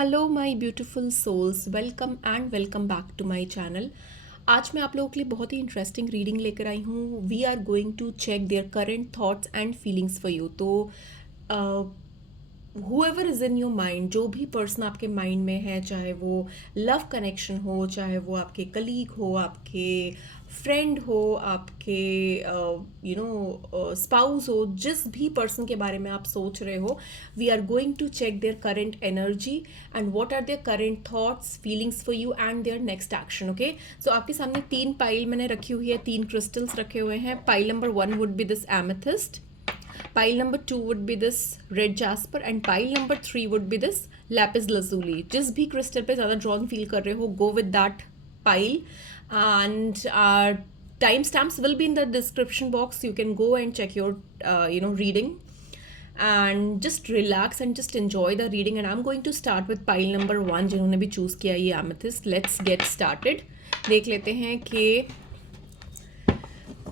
Hello my beautiful souls, welcome and welcome back to my channel. आज मैं आप लोगों के लिए बहुत ही इंटरेस्टिंग रीडिंग लेकर आई हूँ। We are going to check their current thoughts and feelings for you. तो whoever is in your mind, जो भी पर्सन आपके माइंड में है, चाहे वो लव कनेक्शन हो, चाहे वो आपके कलीग हो, आपके फ्रेंड हो, आपके स्पाउस हो, जिस भी पर्सन के बारे में आप सोच रहे हो, we are going to check their current energy and what are their current thoughts feelings for you and their next action. Okay, so आपके सामने 3 पाइल मैंने रखी हुई है, 3 क्रिस्टल्स रखे हुए हैं। Pile number 1 would be this amethyst, pile number 2 would be this red jasper and pile number 3 would be this lapis lazuli। जिस भी क्रिस्टल पे ज़्यादा ड्रॉन फील कर रहे हो, go with that pile and time stamps will be in the description box. You can go and check your reading and just relax and just enjoy the reading, and I'm going to start with pile number 1 जिन्होंने भी choose किया ये amethyst। Let's get started। देख लेते हैं कि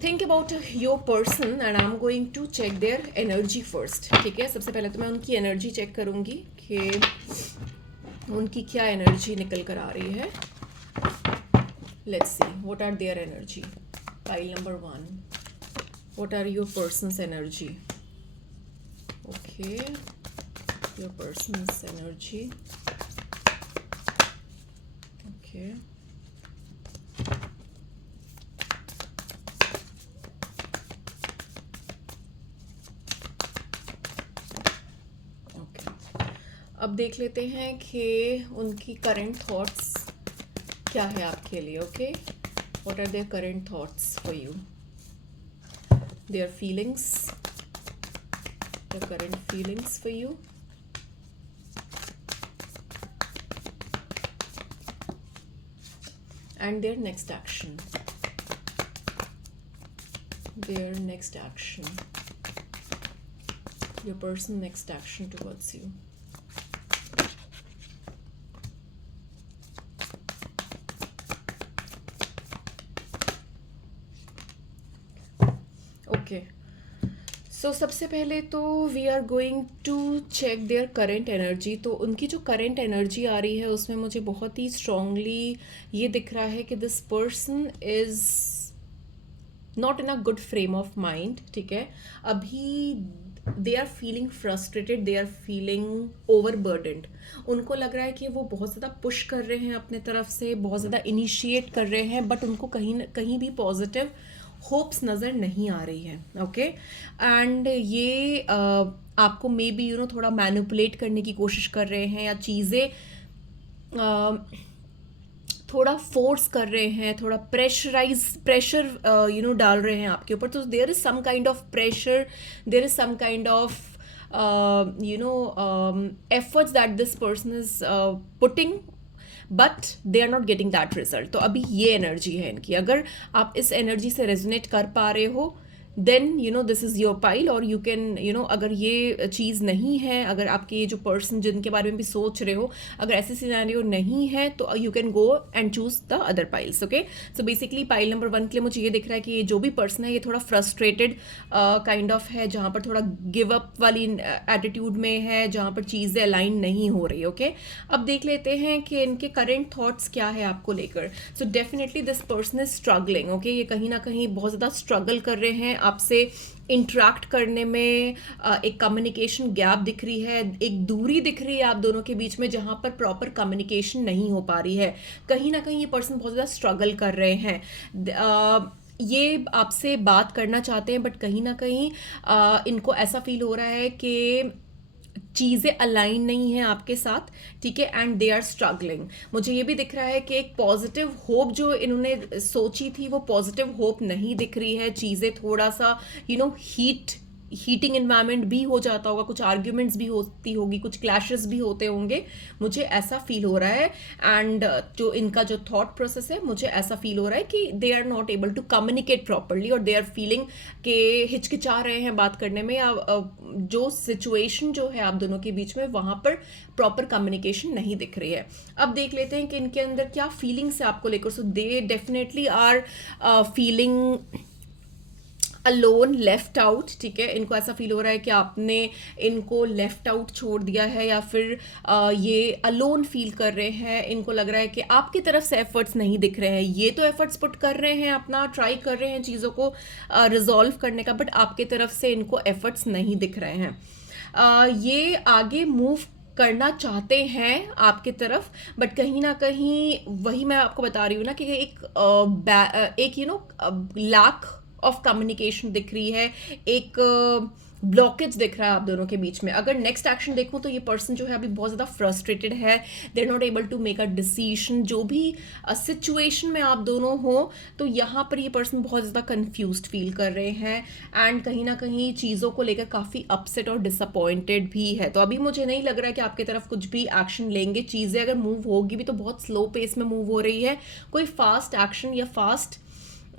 think about your person and I am going to check their energy first. ठीक है, सबसे पहले तो मैं उनकी एनर्जी चेक करूंगी कि उनकी क्या एनर्जी निकल कर आ रही है। Let's see what are their energy. Pile number 1, what are your person's energy. Okay, your person's energy. Okay, अब देख लेते हैं कि उनकी करंट थॉट्स क्या है आपके लिए। Okay, what are their current thoughts for you, their feelings, the current feelings for you and their next action, their next action, your person next action towards you। Okay, so सबसे पहले तो we are going to check their current energy. तो उनकी जो current energy आ रही है उसमें मुझे बहुत ही स्ट्रांगली ये दिख रहा है कि this person is not in a good frame of mind. ठीक है, अभी they are feeling frustrated, they are feeling overburdened. उनको लग रहा है कि वो बहुत ज़्यादा पुश कर रहे हैं अपने तरफ से, बहुत ज़्यादा इनिशिएट कर रहे हैं, बट उनको कहीं भी पॉजिटिव होप्स नज़र नहीं आ रही है। ओके, एंड ये आपको मे बी थोड़ा मैनिपुलेट करने की कोशिश कर रहे हैं, या चीज़ें थोड़ा फोर्स कर रहे हैं, थोड़ा प्रेशर डाल रहे हैं आपके ऊपर। तो there is some kind of pressure, there is some kind of efforts that this person is putting, but they are not getting that result. तो अभी ये एनर्जी है इनकी। अगर आप इस एनर्जी से रेजोनेट कर पा रहे हो, then this is your pile. और यू कैन अगर ये चीज़ नहीं है, अगर आपके ये जो पर्सन जिनके बारे में भी सोच रहे हो, अगर ऐसे सिनेरियो नहीं है, तो you can go and choose the other piles. Okay, so basically pile number 1 के लिए मुझे ये दिख रहा है कि ये जो भी पर्सन है ये थोड़ा फ्रस्ट्रेटेड काइंड ऑफ है, जहाँ पर थोड़ा गिव अप वाली एटीट्यूड में है, जहाँ पर चीज़ें अलाइन नहीं हो रही। ओके, अब देख लेते हैं कि इनके करेंट थॉट्स क्या है आपको लेकर। सो definitely this person is struggling. Okay, ये कहीं ना कहीं बहुत ज़्यादा स्ट्रगल कर रहे हैं आपसे इंटरेक्ट करने में। एक कम्युनिकेशन गैप दिख रही है, एक दूरी दिख रही है आप दोनों के बीच में, जहां पर प्रॉपर कम्युनिकेशन नहीं हो पा रही है। कहीं ना कहीं ये पर्सन बहुत ज़्यादा स्ट्रगल कर रहे हैं। ये आपसे बात करना चाहते हैं, बट कहीं ना कहीं इनको ऐसा फील हो रहा है कि चीज़ें अलाइन नहीं हैं आपके साथ। ठीक है, एंड दे आर स्ट्रगलिंग। मुझे ये भी दिख रहा है कि एक पॉजिटिव होप जो इन्होंने सोची थी, वो पॉजिटिव होप नहीं दिख रही है। चीज़ें थोड़ा सा हीटिंग इन्वायरमेंट भी हो जाता होगा, कुछ आर्ग्यूमेंट्स भी होती होगी, कुछ क्लैशेस भी होते होंगे, मुझे ऐसा फील हो रहा है। एंड जो इनका जो थॉट प्रोसेस है, मुझे ऐसा फील हो रहा है कि they are not able to communicate properly, और दे आर फीलिंग कि हिचकिचा रहे हैं बात करने में, या जो सिचुएशन जो है आप दोनों के बीच में, वहां पर प्रॉपर कम्युनिकेशन नहीं दिख रही है। अब देख लेते हैं कि इनके अंदर क्या फीलिंग्स है आपको लेकर। So they definitely are feeling alone, left out, ठीक है, इनको ऐसा फील हो रहा है कि आपने इनको लेफ्ट आउट छोड़ दिया है, या फिर ये अलोन फील कर रहे हैं, इनको लग रहा है कि आपकी तरफ से एफर्ट्स नहीं दिख रहे हैं। ये तो एफर्ट्स पुट कर रहे हैं, अपना ट्राई कर रहे हैं चीज़ों को रिजॉल्व करने का, बट आपके तरफ से इनको एफर्ट्स नहीं दिख रहे हैं। ये आगे मूव करना चाहते हैं आपके तरफ, बट कहीं ना कहीं वही मैं आपको बता रही हूँ ना कि एक लैक ऑफ कम्युनिकेशन दिख रही है, एक ब्लॉकेज दिख रहा है आप दोनों के बीच में। अगर नेक्स्ट एक्शन देखूं तो ये पर्सन जो है अभी बहुत ज़्यादा फ्रस्ट्रेटेड है, they are not able to make a decision. जो भी सिचुएशन में आप दोनों हो, तो यहाँ पर ये पर्सन बहुत ज़्यादा कंफ्यूज्ड फील कर रहे हैं, एंड कहीं ना कहीं चीज़ों को लेकर काफ़ी अपसेट और डिसअपॉइंटेड भी है। तो अभी मुझे नहीं लग रहा है कि आपकी तरफ कुछ भी एक्शन लेंगे। चीज़ें अगर मूव होगी भी तो बहुत स्लो पेस में मूव हो रही है, कोई फास्ट एक्शन या फास्ट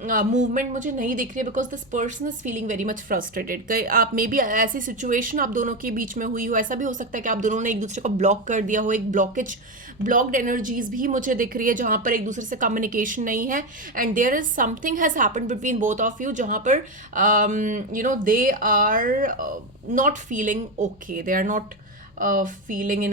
मूवमेंट मुझे नहीं दिख रही है, because this person is feeling very much frustrated. आप मे बी ऐसी सिचुएशन आप दोनों के बीच में हुई हो, ऐसा भी हो सकता है कि आप दोनों ने एक दूसरे को ब्लॉक कर दिया हो, एक ब्लॉक्ड एनर्जीज भी मुझे दिख रही है जहां पर एक दूसरे से कम्युनिकेशन नहीं है, and there is something has happened between both of you, जहां पर they are not feeling okay, they are not feeling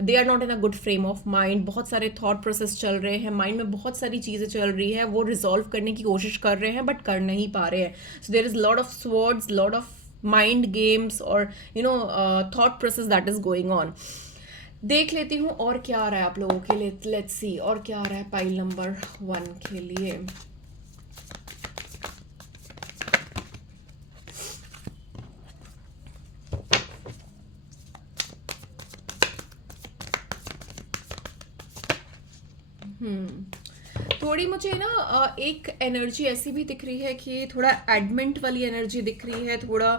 they are not in a good frame of mind. बहुत सारे थॉट प्रोसेस चल रहे हैं mind में, बहुत सारी चीज़ें चल रही है, वो रिजॉल्व करने की कोशिश कर रहे हैं बट कर नहीं पा रहे हैं। So there is lot of swords, lot of mind games और thought process that is going on. देख लेती हूँ और क्या आ रहा है आप लोगों के लिए। लेट्स सी और क्या आ रहा है पाइल नंबर 1 के लिए। थोड़ी मुझे ना एक एनर्जी ऐसी भी दिख रही है कि थोड़ा एडमेंट वाली एनर्जी दिख रही है, थोड़ा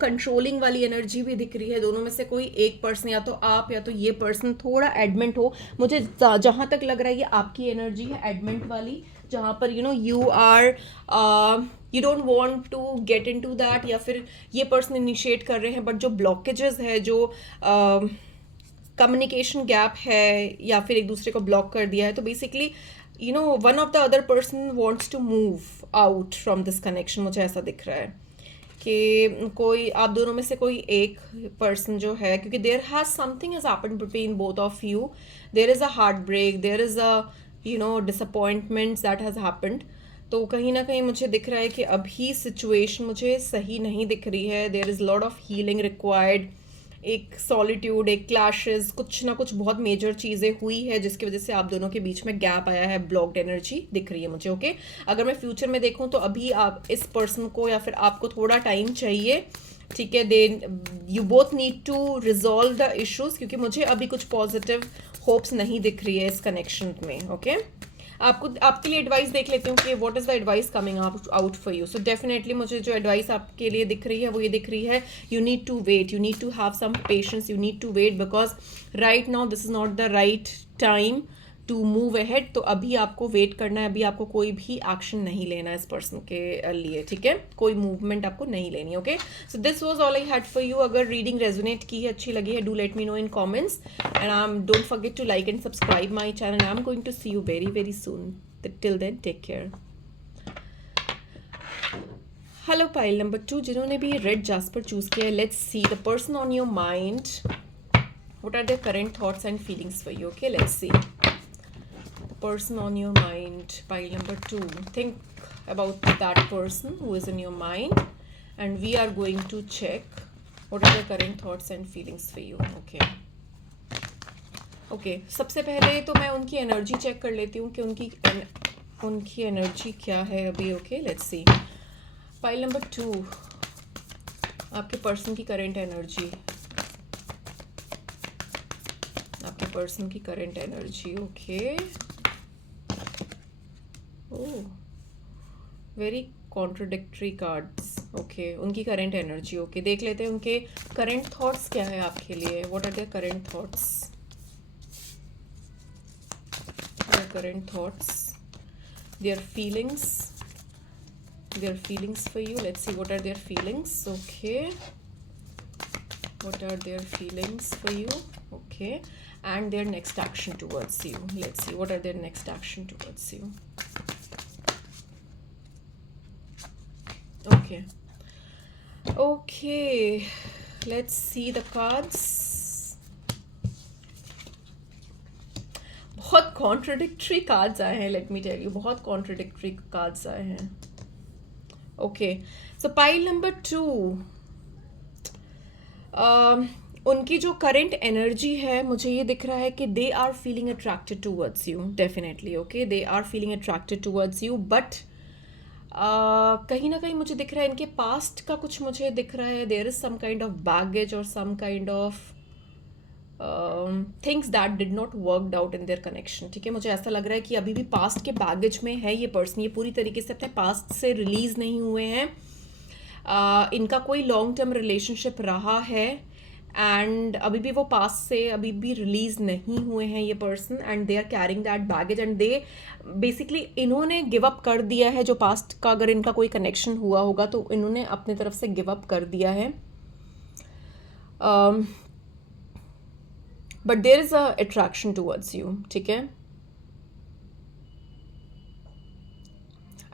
कंट्रोलिंग वाली एनर्जी भी दिख रही है। दोनों में से कोई एक पर्सन, या तो आप या तो ये पर्सन, थोड़ा एडमेंट हो। मुझे जहां तक लग रहा है ये आपकी एनर्जी है एडमेंट वाली, जहां पर you are you don't want to get into that, या फिर ये पर्सन इनिशिएट कर रहे हैं, बट जो ब्लॉकेजेस है, जो कम्युनिकेशन गैप है, या फिर एक दूसरे को ब्लॉक कर दिया है, तो basically one of the other person wants to move out from this connection. मुझे ऐसा दिख रहा है कि कोई आप दोनों में से कोई एक पर्सन जो है, क्योंकि there has something has happened between both of you, there is a heartbreak, there is a disappointment that has happened. तो कहीं ना कहीं मुझे दिख रहा है कि अभी सिचुएशन मुझे सही नहीं दिख रही है। There is lot of healing required, एक सॉलिट्यूड, एक क्लैशेस, कुछ ना कुछ बहुत मेजर चीज़ें हुई है जिसकी वजह से आप दोनों के बीच में गैप आया है, ब्लॉक्ड एनर्जी दिख रही है मुझे। ओके, अगर मैं फ्यूचर में देखूं तो अभी आप इस पर्सन को या फिर आपको थोड़ा टाइम चाहिए, ठीक है। They you both need to resolve the issues, क्योंकि मुझे अभी कुछ पॉजिटिव होप्स नहीं दिख रही है इस कनेक्शन में। ओके, आपके लिए एडवाइस देख लेती हूँ कि what is the advice coming out for you. So definitely मुझे जो एडवाइस आपके लिए दिख रही है वो ये दिख रही है, you need to wait, you need to have some patience, you need to wait, because right now this is not the right time to move ahead. तो अभी आपको वेट करना है, अभी आपको कोई भी एक्शन नहीं लेना है इस पर्सन के लिए, ठीक है। कोई मूवमेंट आपको नहीं लेनी। Okay, so this was all I had for you. अगर रीडिंग रेजोनेट की है, अच्छी लगी है, do let me know in comments, and don't forget to like and subscribe my channel. I am going to see you very very soon. Till then take care. Hello pile number 2, जिन्होंने भी red jasper choose किया है, let's see the person on your mind, what are their current thoughts and feelings for you. Okay, let's C person on your mind, pile number 2. Think about that person who is in your mind, and we are going to check what are the current thoughts and feelings for you. Okay, सबसे पहले तो मैं उनकी energy check कर लेती हूँ कि उनकी एनर्जी क्या है अभी। Okay, let's C pile number 2, आपके पर्सन की करंट एनर्जी, आपके पर्सन की current energy. Okay, very contradictory cards. Okay, उनकी करंट एनर्जी। ओके, देख लेते हैं उनके करंट थॉट्स क्या है आपके लिए। What are their current thoughts, current thoughts, their feelings for you. Let's see what are their feelings. Okay, what are their feelings for you? Okay, and their next action towards you. Let's see what are their next action towards you. Okay, Okay, let's see the cards. बहुत contradictory cards आए हैं, let me tell you, बहुत contradictory cards आए हैं. Okay, सो pile number 2, उनकी जो current energy है, मुझे ये दिख रहा है कि they are feeling attracted towards you, definitely. Okay, they are feeling attracted towards you, but कहीं ना कहीं मुझे दिख रहा है इनके पास्ट का कुछ मुझे दिख रहा है. There is some kind of baggage और some kind of things that did not worked out in their connection. ठीक है, मुझे ऐसा लग रहा है कि अभी भी पास्ट के बैगेज में है ये पर्सन, ये पूरी तरीके से अपने पास्ट से रिलीज नहीं हुए हैं. इनका कोई लॉन्ग टर्म रिलेशनशिप रहा है एंड अभी भी वो पास्ट से अभी भी रिलीज नहीं हुए हैं ये person, and they are carrying that baggage, and they basically इन्होंने गिव अप कर दिया है. जो पास्ट का अगर इनका कोई कनेक्शन हुआ होगा तो इन्होंने अपनी तरफ से गिव अप कर दिया है. But there is a attraction towards you. ठीक है,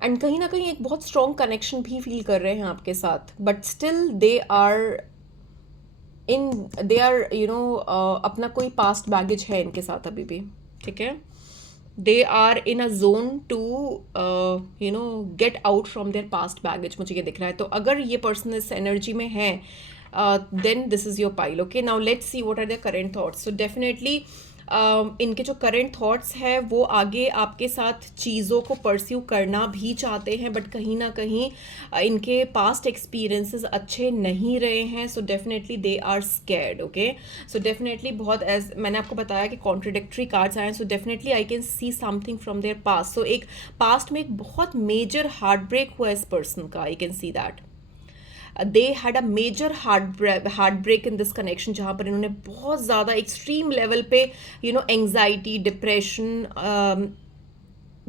एंड कहीं ना कहीं एक बहुत स्ट्रॉन्ग कनेक्शन भी फील कर रहे हैं आपके साथ, बट स्टिल दे आर अपना कोई पास्ट बैगेज है इनके साथ अभी भी. ठीक है, they are in a zone to get out from their past baggage, मुझे ये दिख रहा है. तो अगर ये पर्सन इस एनर्जी में है, then this is your pile. Okay, now let's see what are their current thoughts. So definitely इनके जो करंट थॉट्स है वो आगे आपके साथ चीज़ों को परस्यू करना भी चाहते हैं, बट कहीं ना कहीं इनके पास्ट एक्सपीरियंसेस अच्छे नहीं रहे हैं. So definitely they are scared. Okay, so definitely बहुत, एज मैंने आपको बताया कि कॉन्ट्रडिक्टरी कार्ड्स आए हैं. So definitely I can see something from their past. So एक पास्ट में एक बहुत मेजर हार्ट ब्रेक हुआ इस पर्सन का. I can see that they had a major heartbreak in this connection, जहाँ पर इन्होंने बहुत ज़्यादा एक्सट्रीम लेवल पे एंग्जाइटी, डिप्रेशन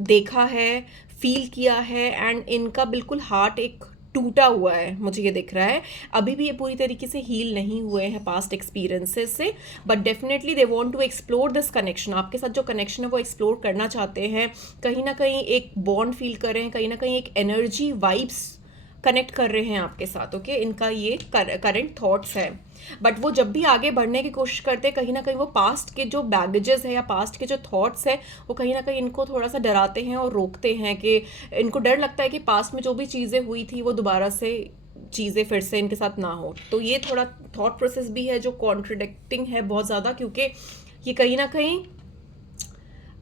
देखा है, फील किया है, एंड इनका बिल्कुल हार्ट एक टूटा हुआ है, मुझे ये दिख रहा है. अभी भी ये पूरी तरीके से हील नहीं हुए हैं पास्ट एक्सपीरियंसेस से, but definitely they want to explore this connection. आपके साथ जो कनेक्शन है वो एक्सप्लोर करना चाहते हैं. कहीं ना कहीं एक बॉन्ड फील कर रहे हैं, कहीं ना कहीं एक एनर्जी वाइब्स कनेक्ट कर रहे हैं आपके साथ. ओके, इनका ये करंट थॉट्स है, बट वो जब भी आगे बढ़ने की कोशिश करते हैं, कहीं ना कहीं वो पास्ट के जो बैगेजेस है या पास्ट के जो थॉट्स है वो कहीं ना कहीं इनको थोड़ा सा डराते हैं और रोकते हैं, कि इनको डर लगता है कि पास्ट में जो भी चीज़ें हुई थी वो दोबारा से चीज़ें फिर से इनके साथ ना हो. तो ये थोड़ा थॉट प्रोसेस भी है जो कॉन्ट्रडिक्टिंग है बहुत ज़्यादा, क्योंकि ये कहीं ना कहीं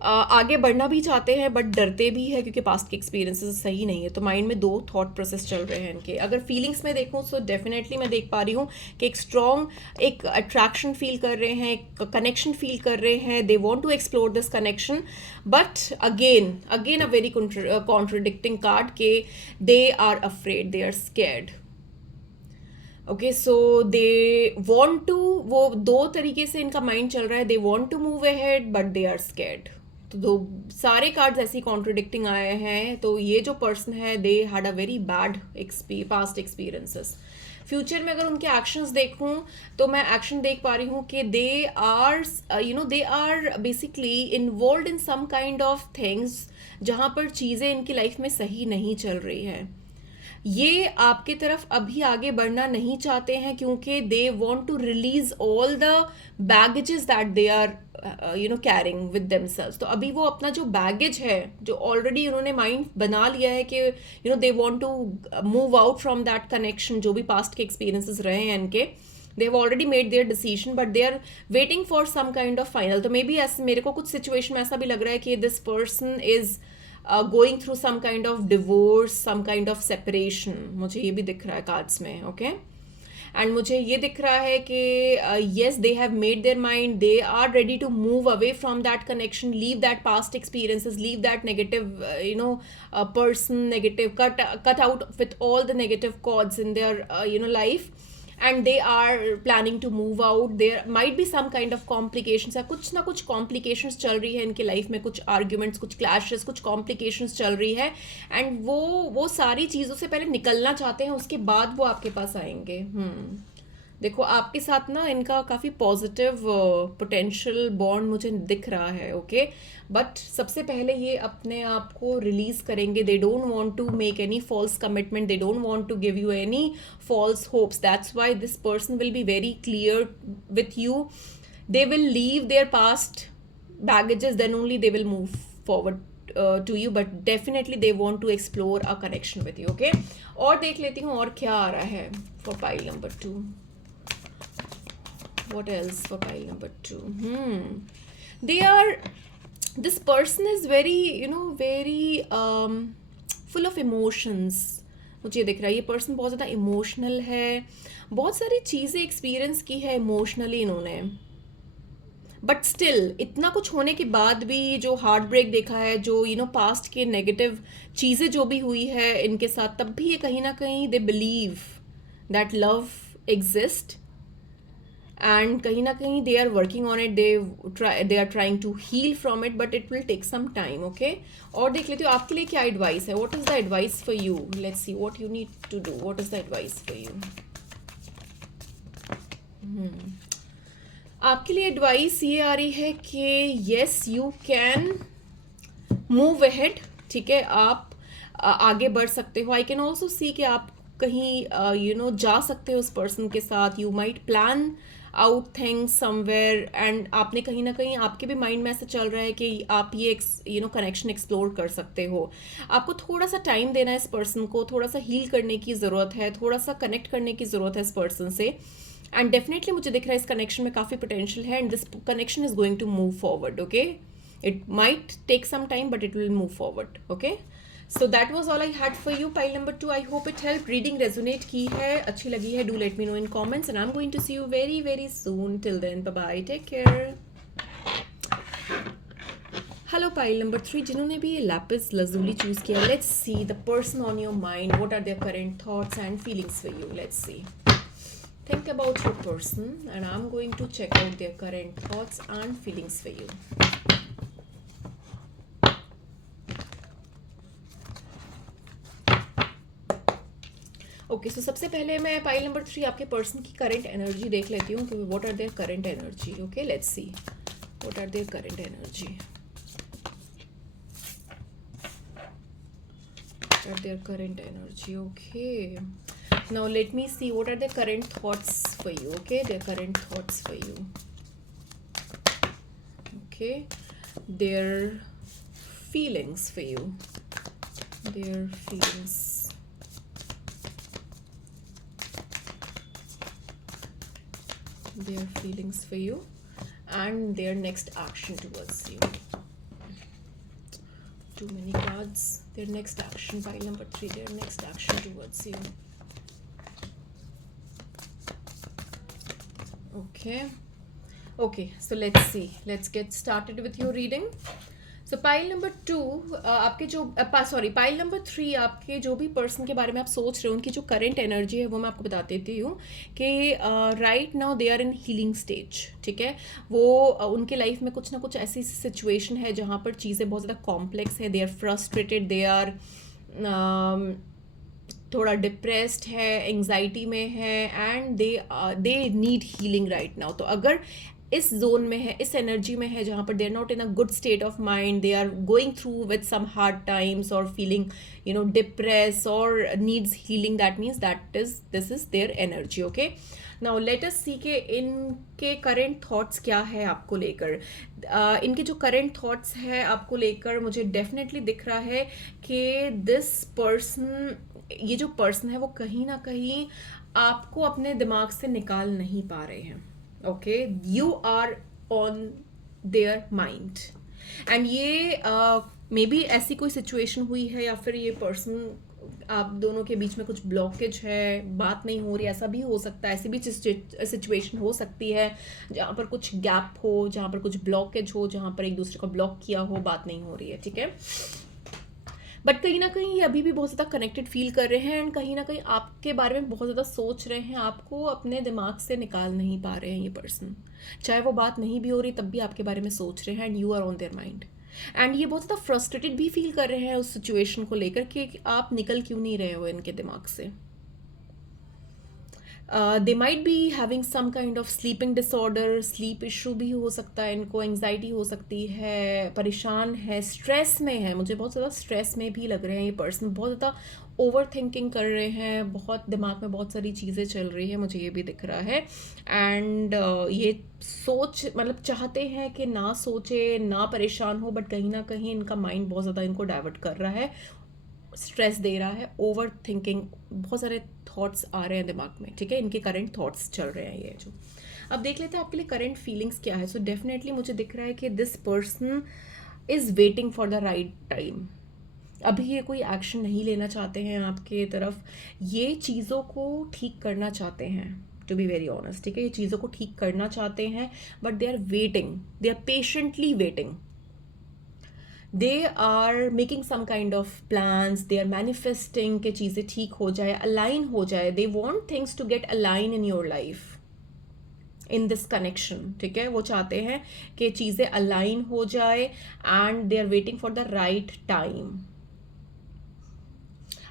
आगे बढ़ना भी चाहते हैं बट डरते भी है, क्योंकि पास्ट के एक्सपीरियंसेस सही नहीं है. तो माइंड में दो थॉट प्रोसेस चल रहे हैं इनके. अगर फीलिंग्स में देखूँ तो डेफिनेटली मैं देख पा रही हूँ कि एक स्ट्रॉन्ग एक अट्रैक्शन फील कर रहे हैं, एक कनेक्शन फील कर रहे हैं. They want to explore this connection, but again a very contradicting card के they are afraid, they are scared. Okay, so they want to, वो दो तरीके से इनका माइंड चल रहा है. They want to move ahead but they are scared. तो दो सारे कार्ड्स ऐसी कॉन्ट्रडिक्टिंग आए हैं. तो ये जो पर्सन है, दे had a very bad past experiences. Future में अगर उनके एक्शंस देखूं तो मैं एक्शन देख पा रही हूँ कि they are basically involve in some kind of things जहाँ पर चीज़ें इनकी लाइफ में सही नहीं चल रही हैं. ये आपके तरफ अभी आगे बढ़ना नहीं चाहते हैं, क्योंकि they want to release all the baggages that they are carrying with themselves. तो अभी वो अपना जो बैगेज है, जो ऑलरेडी उन्होंने माइंड बना लिया है कि they want to move out from that connection, जो भी पास्ट के एक्सपीरियंसेस रहे हैं इनके, they have already made their decision but they are waiting for some kind of final. तो मे बी ऐसे मेरे को कुछ सिचुएशन में ऐसा भी लग रहा है कि this person is going through some kind of divorce, some kind of separation. मुझे ये भी दिख रहा है कार्ड्स में. ओके, एंड मुझे ये दिख रहा है कि yes, they have made their mind, they are ready to move away from that connection, leave that past experiences, leave that negative person, negative, cut out with all the negative chords in their life, and they are planning to move out. There might be some kind of complications, या कुछ ना कुछ complications चल रही है इनके life में, कुछ arguments, कुछ clashes, कुछ complications चल रही है, and वो सारी चीज़ों से पहले निकलना चाहते हैं, उसके बाद वो आपके पास आएंगे. देखो आपके साथ ना इनका काफ़ी पॉजिटिव पोटेंशियल बॉन्ड मुझे दिख रहा है, ओके। बट सबसे पहले ये अपने आप को रिलीज करेंगे। They don't want to make any false commitment, they don't want to give you any false hopes, that's why this person will be very clear with you. they will leave their past baggages, then only they will move forward to you, but definitely they want to explore a connection with you, okay। और देख लेती हूँ और क्या आ रहा है for pile number 2। what else for pile number 2? They are, this person is very, very full of emotions। मुझे दिख रहा है ये पर्सन बहुत ज़्यादा इमोशनल है, बहुत सारी चीज़ें एक्सपीरियंस की है इमोशनली इन्होंने। बट स्टिल इतना कुछ होने के बाद भी जो हार्ट ब्रेक देखा है, जो पास्ट के नेगेटिव चीज़ें जो भी हुई है इनके साथ, तब भी ये कहीं ना कहीं they believe that love exist, and कहीं ना कहीं they are working on it, they are trying to heal from it, but it will take some time, okay. और देख लेते हो आपके लिए क्या एडवाइस है। What is the advice for you, let's see what you need to do, what is the advice for you. आपके लिए एडवाइस ये आ रही है कि yes you can move ahead, ठीक है, आप आगे बढ़ सकते हो। आई कैन ऑल्सो सी कि आप कहीं जा सकते हो उस पर्सन के साथ। You might plan out things somewhere, and आपने कहीं ना कहीं आपके भी माइंड में ऐसा चल रहा है कि आप ये कनेक्शन एक्सप्लोर कर सकते हो। आपको थोड़ा सा टाइम देना है इस पर्सन को, थोड़ा सा हील करने की ज़रूरत है, थोड़ा सा कनेक्ट करने की ज़रूरत है इस पर्सन से। एंड डेफिनेटली मुझे दिख रहा है इस कनेक्शन में काफ़ी पोटेंशियल है, and this connection is going to move forward, okay. It might take some time but it will move forward, okay. So that was all I had for you pile number 2। I hope it help. Reading resonate की है, अच्छी लगी है, do let me know in comments, and I am going to see you very very soon. Till then bye bye, take care. Hello pile number 3, जिन्होंने भी ये lapis lazuli choose किया, let's see the person on your mind, what are their current thoughts and feelings for you. Let's see, think about your person, and I'm going to check out their current thoughts and feelings for you. Okay, so सबसे पहले मैं pile number 3 आपके person की current energy देख लेती हूँ कि what are their current energy, okay. Let's see what are their current energy, what are their current energy, okay। Now let me see what are the current thoughts for you, okay, their current thoughts for you, okay, their feelings for you, their feelings, their feelings for you, and their next action towards you. Too many cards. Their next action, pile number 3, their next action towards you. Okay, so let's see, let's get started with your reading. So pile number 2 आपके जो pile number 3 आपके जो भी person के बारे में आप सोच रहे हो, उनकी जो करंट एनर्जी है वो मैं आपको बता देती हूँ कि right now they are in healing stage, ठीक है। वो उनके लाइफ में कुछ ना कुछ ऐसी सिचुएशन है जहाँ पर चीज़ें बहुत ज़्यादा कॉम्प्लेक्स है, they are frustrated, they are थोड़ा डिप्रेस्ड है, एंग्जाइटी में है, and they need healing right now. तो अगर इस जोन में है, इस एनर्जी में है जहाँ पर they are not in a good state of mind, they are going through with some hard times और फीलिंग डिप्रेस और needs healing, that means this is their energy, okay. Now let us see के इनके current thoughts क्या है आपको लेकर। इनके जो करंट थॉट्स है आपको लेकर मुझे डेफिनेटली दिख रहा है कि दिस पर्सन, ये जो पर्सन है वो कहीं ना कहीं आपको अपने दिमाग से निकाल नहीं पा रहे हैं, okay. You are on their mind, and ये मे बी ऐसी कोई सिचुएशन हुई है या फिर ये पर्सन, आप दोनों के बीच में कुछ ब्लॉकेज है, बात नहीं हो रही, ऐसा भी हो सकता है। ऐसी भी सिचुएशन हो सकती है जहाँ पर कुछ गैप हो, जहाँ पर कुछ ब्लॉकेज हो, जहाँ पर एक दूसरे को ब्लॉक किया हो, बात नहीं हो रही है, ठीक है। बट कहीं ना कहीं ये अभी भी बहुत ज़्यादा कनेक्टेड फील कर रहे हैं, एंड कहीं ना कहीं आपके बारे में बहुत ज़्यादा सोच रहे हैं, आपको अपने दिमाग से निकाल नहीं पा रहे हैं ये पर्सन। चाहे वो बात नहीं भी हो रही तब भी आपके बारे में सोच रहे हैं, and you are on their mind, and ये बहुत ज़्यादा फ्रस्ट्रेटेड भी फील कर रहे हैं उस सिचुएशन को लेकर कि आप निकल क्यों नहीं रहे हो इनके दिमाग से। They might be having some kind of sleeping disorder, sleep issue भी हो सकता है इनको, एंग्जाइटी हो सकती है, परेशान है, स्ट्रेस में है, मुझे बहुत ज़्यादा स्ट्रेस में भी लग रहे हैं ये पर्सन, बहुत ज़्यादा ओवर थिंकिंग कर रहे हैं, बहुत दिमाग में बहुत सारी चीज़ें चल रही है, मुझे ये भी दिख रहा है। एंड ये सोच मतलब चाहते हैं कि ना सोचे, ना परेशान हो, बट कहीं ना कहीं इनका माइंड बहुत ज़्यादा इनको डाइवर्ट कर रहा है, स्ट्रेस दे रहा है, ओवर थिंकिंग, बहुत सारे थॉट्स आ रहे हैं दिमाग में, ठीक है, इनके करंट थॉट्स चल रहे हैं ये जो। अब देख लेते हैं आपके लिए करंट फीलिंग्स क्या है। सो डेफिनेटली मुझे दिख रहा है कि this person is waiting for the right time. अभी ये कोई एक्शन नहीं लेना चाहते हैं आपके तरफ, ये चीज़ों को ठीक करना चाहते हैं, टू बी वेरी ऑनेस्ट, ठीक है, ये चीज़ों को ठीक करना चाहते हैं, but they are waiting, they are patiently waiting, they are making some kind of plans, they are manifesting कि चीज़ें ठीक हो जाए, अलाइन हो जाए, they want things to get align in your life, in this connection, ठीक है, वो चाहते हैं कि चीज़ें अलाइन हो जाए and they are waiting for the right time.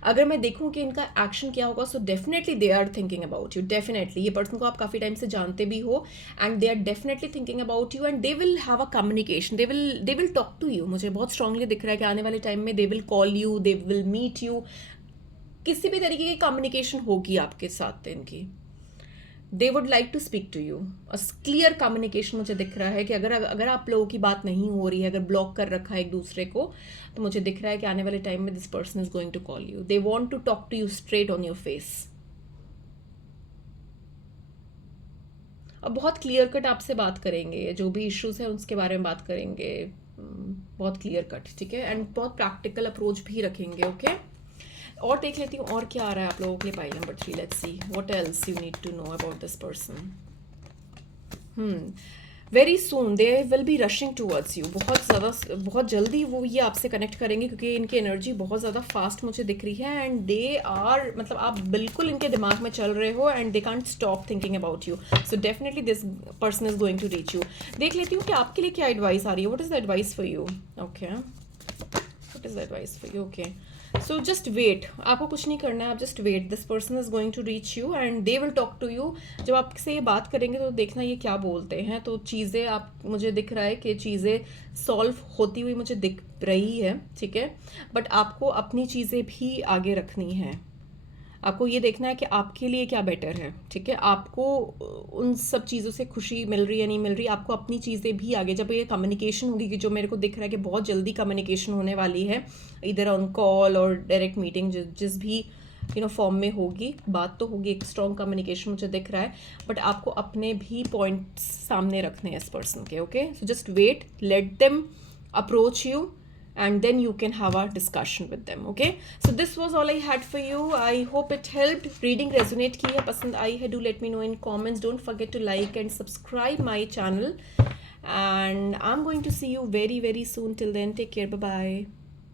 अगर मैं देखूं कि इनका एक्शन क्या होगा, so definitely they are thinking about you, definitely ये पर्सन को आप काफ़ी टाइम से जानते भी हो, and they are definitely thinking about you, and they will have a communication, they will talk to you. मुझे बहुत स्ट्रांगली दिख रहा है कि आने वाले टाइम में they will call you, they will meet you, किसी भी तरीके की कम्युनिकेशन होगी आपके साथ इनकी। They would like to speak to you, clear communication मुझे दिख रहा है कि अगर आप लोगों की बात नहीं हो रही है, अगर ब्लॉक कर रखा है एक दूसरे को, तो मुझे दिख रहा है कि आने वाले टाइम में this person is going to call you, they want to talk to you straight on your face. अब बहुत क्लियर कट आपसे बात करेंगे, जो भी इश्यूज है उसके बारे में बात करेंगे, बहुत क्लियर कट, ठीक है, एंड बहुत प्रैक्टिकल अप्रोच भी रखेंगे, ओके। और देख लेती हूँ और क्या आ रहा है आप लोगों के लिए pile number 3। Let's see what else you need to know about this person. Very soon they will be rushing towards you, बहुत जल्दी वो ये आपसे कनेक्ट करेंगे, क्योंकि इनकी एनर्जी बहुत ज़्यादा फास्ट मुझे दिख रही है, एंड दे आर मतलब आप बिल्कुल इनके दिमाग में चल रहे हो, and they can't stop thinking about you, so definitely this person is going to reach you. देख लेती हूँ कि आपके लिए क्या एडवाइस आ रही है, what is the advice for you, okay, what is the advice for you, okay. So just wait, आपको कुछ नहीं करना है, आप just wait, this person is going to reach you and they will talk to you. जब आपसे ये बात करेंगे तो देखना ये क्या बोलते हैं, तो चीज़ें आप मुझे दिख रहा है कि चीज़ें सॉल्व होती हुई मुझे दिख रही है, ठीक है, बट आपको अपनी चीज़ें भी आगे रखनी है, आपको ये देखना है कि आपके लिए क्या बेटर है, ठीक है, आपको उन सब चीज़ों से खुशी मिल रही है नहीं मिल रही, आपको अपनी चीज़ें भी आगे, जब ये कम्युनिकेशन होगी, कि जो मेरे को दिख रहा है कि बहुत जल्दी कम्युनिकेशन होने वाली है, इधर ऑन कॉल और डायरेक्ट मीटिंग, जिस भी फॉर्म में होगी, बात तो होगी, एक स्ट्रॉन्ग कम्युनिकेशन मुझे दिख रहा है, बट आपको अपने भी पॉइंट्स सामने रखने हैं इस पर्सन के, okay. So just wait, let them approach you, and then you can have a discussion with them, okay। So this was all I had for you, I hope it helped, reading resonate की है, पसंद आई है, do let me know in comments, don't forget to like and subscribe my channel, and I'm going to see you very very soon, till then take care, bye bye।